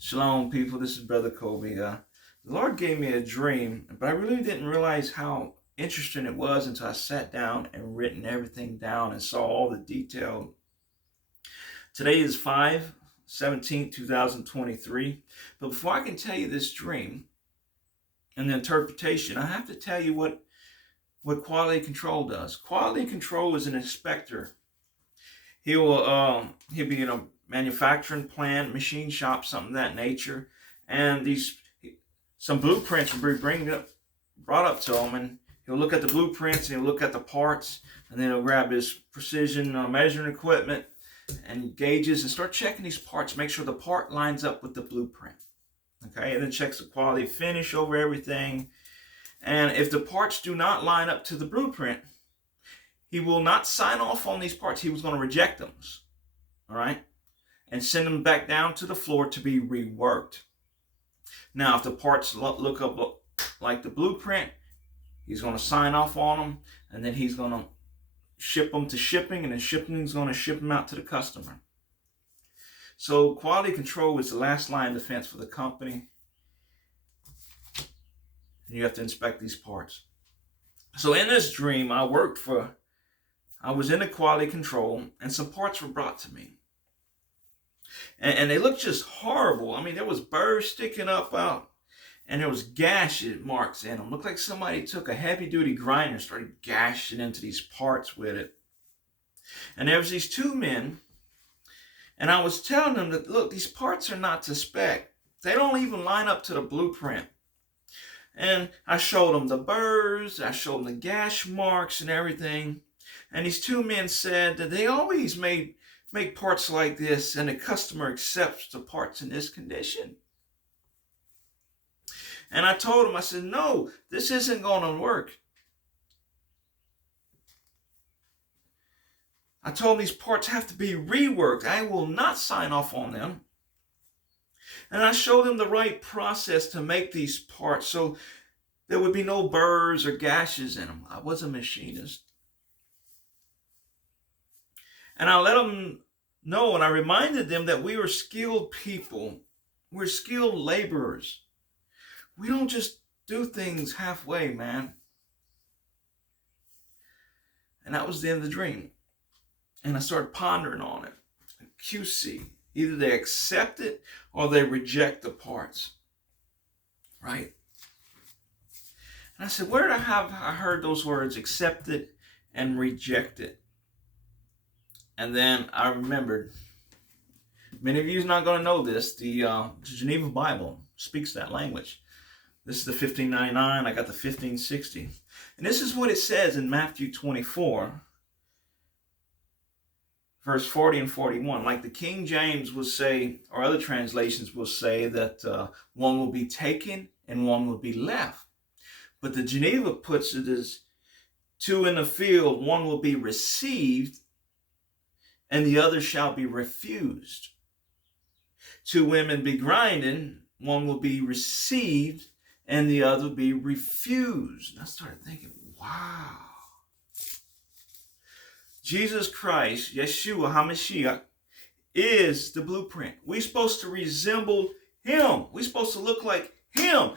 Shalom, people. This is Brother Kobe. The Lord gave me a dream, but I really didn't realize how interesting it was until I sat down and written everything down and saw all the detail. Today is 5/17/2023. But before I can tell you this dream and the interpretation, I have to tell you what quality control does. Quality control is an inspector. He'll be in a manufacturing plant, machine shop, something of that nature, and some blueprints will be brought up to him, and he'll look at the blueprints and he'll look at the parts, and then he'll grab his precision measuring equipment and gauges and start checking these parts, make sure the part lines up with the blueprint. Okay, and then checks the quality finish over everything. And if the parts do not line up to the blueprint, he will not sign off on these parts. He was going to reject them, all right, and send them back down to the floor to be reworked. Now, if the parts look like the blueprint, he's going to sign off on them, and then he's going to ship them to shipping, and then shipping is going to ship them out to the customer. So quality control is the last line of defense for the company, and you have to inspect these parts. So in this dream, I was in the quality control, and some parts were brought to me. And they looked just horrible. I mean, there was burrs sticking up out, and there was gash marks in them. Looked like somebody took a heavy-duty grinder and started gashing into these parts with it. And there was these two men, and I was telling them that, look, these parts are not to spec. They don't even line up to the blueprint. And I showed them the burrs, I showed them the gash marks and everything. And these two men said that they always make parts like this, and the customer accepts the parts in this condition. And I told them, I said, no, this isn't going to work. I told them these parts have to be reworked. I will not sign off on them. And I showed them the right process to make these parts so there would be no burrs or gashes in them. I was a machinist. And I let them know, and I reminded them that we were skilled people. We're skilled laborers. We don't just do things halfway, man. And that was the end of the dream. And I started pondering on it. QC. Either they accept it or they reject the parts. Right? And I said, where did I heard those words, accept it and reject it? And then I remembered, many of you are not going to know this, the Geneva Bible speaks that language. This is the 1599, I got the 1560. And this is what it says in Matthew 24, verse 40 and 41. Like the King James will say, or other translations will say that one will be taken and one will be left. But the Geneva puts it as two in the field, one will be received and the other shall be refused. Two women be grinding, one will be received, and the other be refused. And I started thinking, wow. Jesus Christ, Yeshua HaMashiach, is the blueprint. We're supposed to resemble him. We're supposed to look like him.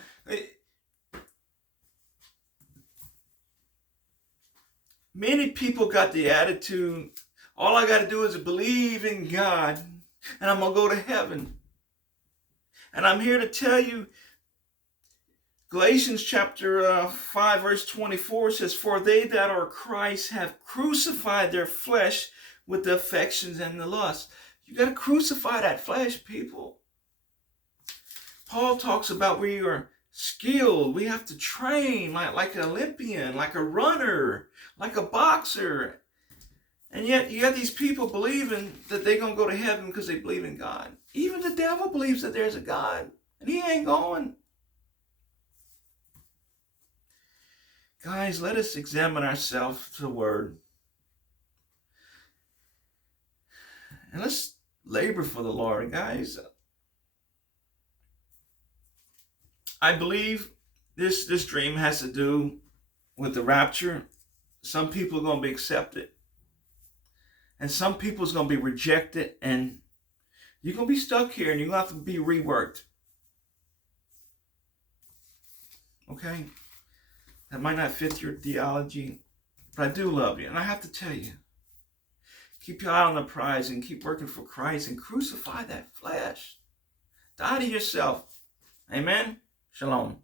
Many people got the attitude, all I got to do is believe in God, and I'm going to go to heaven. And I'm here to tell you, Galatians chapter 5, verse 24 says, for they that are Christ have crucified their flesh with the affections and the lust. You got to crucify that flesh, people. Paul talks about we are skilled. We have to train like an Olympian, like a runner, like a boxer. And yet you got these people believing that they're going to go to heaven because they believe in God. Even the devil believes that there's a God, and he ain't going. Guys, let us examine ourselves to the Word. And let's labor for the Lord, guys. I believe this dream has to do with the rapture. Some people are going to be accepted, and some people is going to be rejected and You're going to be stuck here and you're going to have to be reworked. Okay? That might not fit your theology, but I do love you. And I have to tell you, keep your eye on the prize and keep working for Christ and crucify that flesh. Die to yourself. Amen? Shalom.